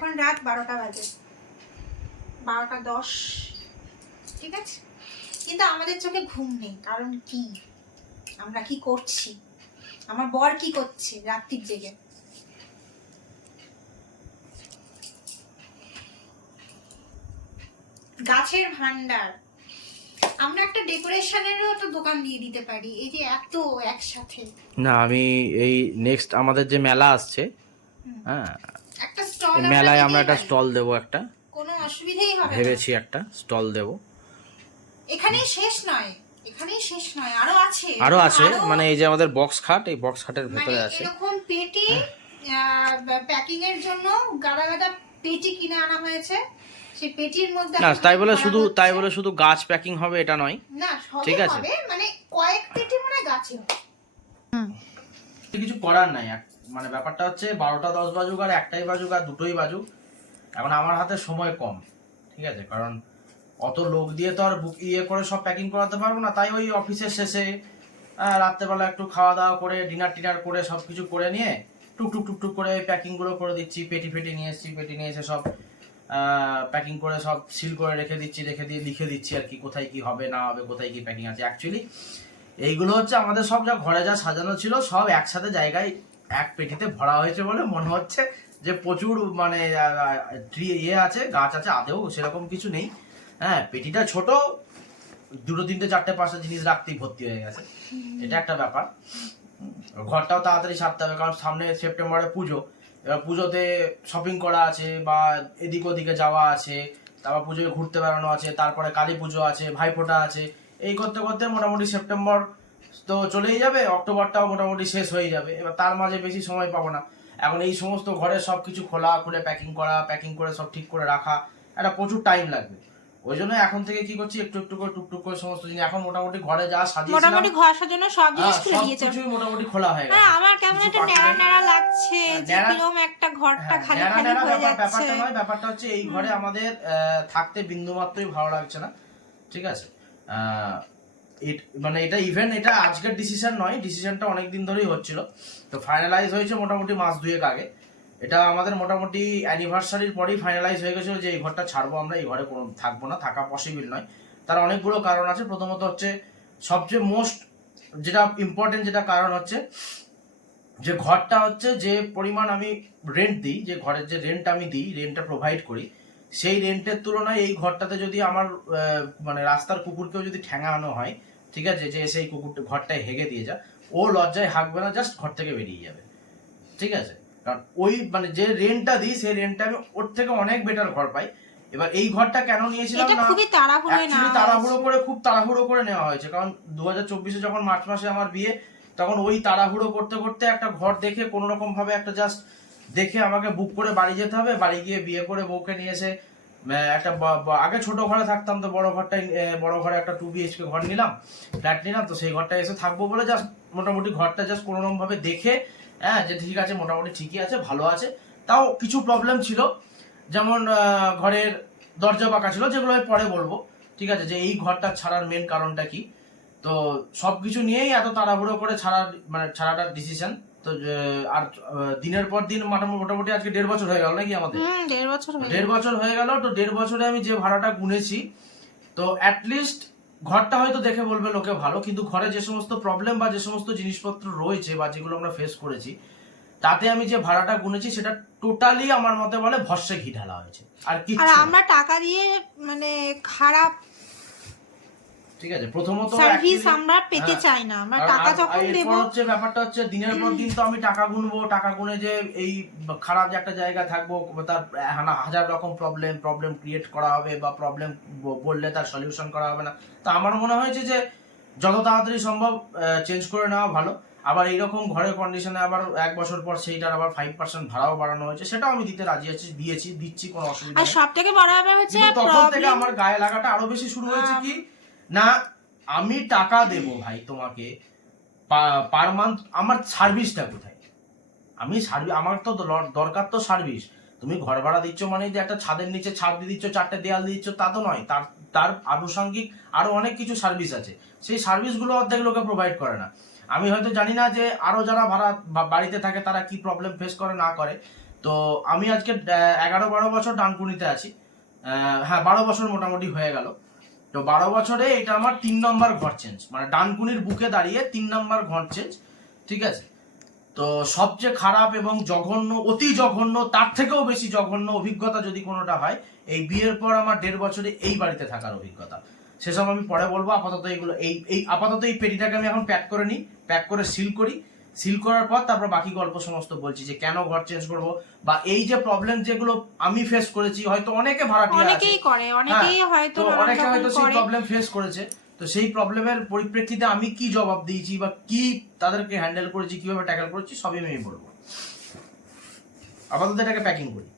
এখন রাত 12টা বাজে, 12টা 10, ঠিক আছে? কিন্তু আমাদের চোখে ঘুম নেই। কারণ কি? আমরা কি করছি? আমার বর কি করছে রাত্রির জেগে? গাছের ভান্ডার। আমরা একটা ডেকোরেশনেরও তো দোকান দিয়ে দিতে পারি, এই যে এত একসাথে। না, আমি এই নেক্সট আমাদের যে মেলা আসছে, হ্যাঁ, একটা স্টল মেলায় আমরা একটা স্টল দেবো, একটা কোনো অসুবিধাই হবে না। ভেবেছি একটা স্টল দেবো। এখানেই শেষ নয়, এখানেই শেষ নয়, আরো আছে মানে এই যে আমাদের বক্স খাট, এই বক্স খাটের ভেতরে আছে এরকম পেটি, প্যাকিং এর জন্য গাদা গাদা পেটি কিনে আনা হয়েছে। সেই পেটির মধ্যে না তাই বলে শুধু গাছ প্যাকিং হবে এটা নয়, না, ঠিক আছে, মানে কয়েক পেটি মানে গাছে হবে। কিছু করার নাই। মানে ব্যাপারটা হচ্ছে 12টা 10 বাজুক আর 1টাই বাজুক আর 2টোই বাজুক, এখন আমার হাতে সময় কম, ঠিক আছে? কারণ অত লোক দিয়ে তো আর করে সব প্যাকিং করাতে পারবো না। তাই ওই অফিসের শেষে রাত্রেবেলা একটু খাওয়া দাওয়া করে ডিনার করে সব কিছু করে নিয়ে টুকটুক করে প্যাকিং গুলো করে দিচ্ছি। পেটি নিয়ে এসেছি, পেটি নিয়ে এসে সব প্যাকিং করে সব সিল করে রেখে দিয়ে লিখে দিচ্ছি আর কি, কোথায় কি হবে না হবে, কোথায় কি প্যাকিং আছে। অ্যাকচুয়ালি এইগুলো হচ্ছে আমাদের সব যা ঘরে যা সাজানো ছিল সব একসাথে জায়গায় এক পেটিতে ভরা হয়েছে বলে মনে হচ্ছে যে প্রচুর মানে আছে, গাছ আছে। আদেও সেরকম কিছু নেই। হ্যাঁ, পেটিটা ছোট, 2 3 4 5টা জিনিস রাখতেই ভর্তি হয়ে গেছে। এটা একটা ব্যাপার। ঘরটাও তাড়াতাড়ি সারতে হবে, কারণ সামনে সেপ্টেম্বরে পুজো। এবার পুজোতে শপিং করা আছে বা এদিক ওদিকে যাওয়া আছে, তারপর পুজোয় ঘুরতে বেড়ানো আছে, তারপরে কালী পুজো আছে, ভাইফোঁটা আছে। এই করতে করতে মোটামুটি সেপ্টেম্বর তো চলেই যাবে, অক্টোবরটাও মোটামুটি শেষ হয়ে যাবে। এবার তার মাঝে বেশি সময় পাবো না। এখন এই সমস্ত ঘরের সব কিছু খুলে প্যাকিং করে সব ঠিক করে রাখা একটা প্রচুর টাইম লাগবে। ওই জন্য এখন থেকে কি করছি, একটু করে টুকটুক করে সমস্ত জিনিস এখন মোটামুটি ঘরে যা সাজিয়েছিলাম, মোটামুটি ঘর সাজানো সব জিনিস খুলে দিয়েছে। সবকিছুই মোটামুটি খোলা হয়ে গেছে। হ্যাঁ, আমার কেমন একটা নেড়া লাগছে, যে কিরকম একটা ঘরটা খালি খালি হয়ে যাচ্ছে। ব্যাপারটা নয়, ব্যাপারটা হচ্ছে এই ঘরে আমাদের থাকতে বিন্দুমাত্রই ভালো লাগছে না, ঠিক আছে? মানে এটা ইভেন্ট, এটা আজকের ডিসিশন নয়, ডিসিশনটা অনেকদিন ধরেই হচ্ছিল। তো ফাইনালাইজ হয়েছে মোটামুটি মাস 2 আগে। এটা আমাদের মোটামুটি অ্যানিভার্সারির পরেই ফাইনালাইজ হয়ে গেছিল যে এই ঘরটা ছাড়বো আমরা, এই ঘরে কোনো থাকবো না, থাকা পসিবল নয়। তার অনেকগুলো কারণ আছে। প্রথমত হচ্ছে সবচেয়ে মোস্ট যেটা ইম্পর্টেন্ট যেটা কারণ হচ্ছে যে ঘরটা হচ্ছে যে পরিমাণ আমি রেন্ট দিই, যে ঘরের যে রেন্ট আমি দিই, রেন্টটা প্রোভাইড করি, সেই রেন্টের তুলনায় এই ঘরটাতে যদি আমার মানে রাস্তার কুকুরকেও যদি ঠ্যাঙানো হয়, ঠিক আছে, যে সেই কুকুরটা ঘরটায় হেগে দিয়ে যা, ও লজ্জায় হাঁকবে না, জাস্ট ঘর থেকে বেরিয়ে যাবে, ঠিক আছে? কারণ ওই মানে যে রেন্টটা দিই সেই রেন্টটা আমি ওর থেকে অনেক বেটার ঘর পাই। এবার এই ঘরটা কেন নিয়েছিলাম না, খুবই তাড়াহুড়ো করে নেওয়া হয়েছে। কারণ 2024-এ যখন মার্চ মাসে আমার বিয়ে, তখন ওই তাড়াহুড়ো করতে করতে একটা ঘর দেখে কোনো রকম ভাবে একটা জাস্ট দেখে আমাকে বুক করে বাড়ি যেতে হবে। বাড়ি গিয়ে বিয়ে করে বউকে নিয়ে এসে একটা আগে ছোট ঘরে থাকতাম, তো বড় ঘরে একটা 2 BHK ঘর নিলাম, ফ্ল্যাট নিলাম। তো সেই ঘরটা এসে থাকবো বলে জাস্ট মোটামুটি ঘরটা জাস্ট কোনো রকম ভাবে দেখে, হ্যাঁ, যে ঠিক আছে, মোটামুটি ঠিকই আছে, ভালো আছে। তাও কিছু প্রবলেম ছিল, যেমন ঘরের দরজা বাঁকা ছিল, যেগুলো আমি পরে বলবো, ঠিক আছে, যে এই ঘরটা ছাড়ার মেন কারণটা কি। তো সবকিছু নিয়েই এত তাড়াহুড়ো করে ছাড়াটার ডিসিশন। তো আর দিনের পর দিন মোটামুটি আজকে 1.5 বছর হয়ে গেল নাকি আমাদের? 1.5 বছর হয়ে গেল। তো 1.5 বছরে আমি যে ভাড়াটা গুনেছি, তো অ্যাটলিস্ট ঘরটা হয়তো দেখে বলবে লোকে ভালো, কিন্তু ঘরে যে সমস্ত প্রবলেম বা যে সমস্ত জিনিসপত্র রয়েছে বা যেগুলো আমরা ফেস করেছি, তাতে আমি যে ভাড়াটা গুনেছি সেটা টোটালি আমার মতে বলে ভস্মে ঘি ঢালা হয়েছে। আর আমরা টাকা দিয়ে মানে খারাপ, ঠিক আছে, প্রথমত সার্ভিস আমরা পেতে চাই না। আমরা টাকা যখন দেব, হচ্ছে ব্যাপারটা হচ্ছে দিনের পর দিন তো আমি টাকা গুনবো, টাকা গুনে যে এই খারাপ যে একটা জায়গা থাকবো, তার হাজার রকম প্রবলেম ক্রিয়েট করা হবে বা প্রবলেম বললে তার সলিউশন করা হবে না। তো আমার মনে হয়েছে যে যত তাড়াতাড়ি সম্ভব চেঞ্জ করে নেওয়া ভালো। আবার এইরকম ঘরের কন্ডিশনে আবার 1 বছর পর সেইটার আবার 5% ভাড়াও বাড়ানো হয়েছে, সেটাও আমি দিতে রাজি আছি, দিচ্ছি, কোনো অসুবিধা নেই। আর সবথেকে বড় ব্যাপার হচ্ছে তখন থেকে আমার গায়ে লাগাটা আরো বেশি শুরু হয়েছে কি না, আমি টাকা দেব ভাই তোমাকে পার মান্থ, আমার সার্ভিসটা কোথায়? আমার তো দরকার তো সার্ভিস। তুমি ঘর ভাড়া দিচ্ছ মানে যে একটা ছাদের নিচে ছাদ দিয়ে দিচ্ছ, 4টে দেয়াল দিচ্ছ, তা তো নয়। তার আনুষঙ্গিক আরো অনেক কিছু সার্ভিস আছে, সেই সার্ভিসগুলো অর্ধেক লোকে প্রোভাইড করে না। আমি হয়তো জানি না যে আরো যারা ভাড়া বাড়িতে থাকে তারা কি প্রবলেম ফেস করে না করে। তো আমি আজকে 11-12 বছর ডানকুনিতে আছি। হ্যাঁ, 12 বছর মোটামুটি হয়ে গেল। তো 12 বছরে এটা আমার 3 নম্বর ঘর চেঞ্জ, মানে ডানকুনির বুকে দাঁড়িয়ে 3 নম্বর ঘর চেঞ্জ, ঠিক আছে। তো সবচেয়ে খারাপ এবং জঘন্য, অতি জঘন্য, তার থেকেও বেশি জঘন্য অভিজ্ঞতা যদি কোনোটা হয়, এই বিয়ের পর আমার 1.5 বছরে এই বাড়িতে থাকার অভিজ্ঞতা। সেসব আমি পরে বলবো। আপাতত এগুলো আপাতত এই পেটিটাকে আমি এখন প্যাক করে নিই, প্যাক করে সিল করি। সিল করার পর তারপর বাকি গল্প সমস্ত বলছি, যে কেন ঘর চেঞ্জ করব, বা এই যে প্রবলেম যেগুলো আমি ফেস করেছি, হয়তো অনেকে ভাড়াটিয়া আছে, অনেকেই করে, অনেকেই হয়তো তো নানান অনেকে রকম হয়তো সেই করে। প্রবলেম ফেস করেছে। তো সেই প্রবলেমের পরিপ্রেক্ষিতে আমি কি জবাব দিয়েছি বা কি তাদেরকে হ্যান্ডেল করেছি, কিভাবে ট্যাকেল করেছি, সবই আমি বলবো। আপাতত এটাকে প্যাকিং করি।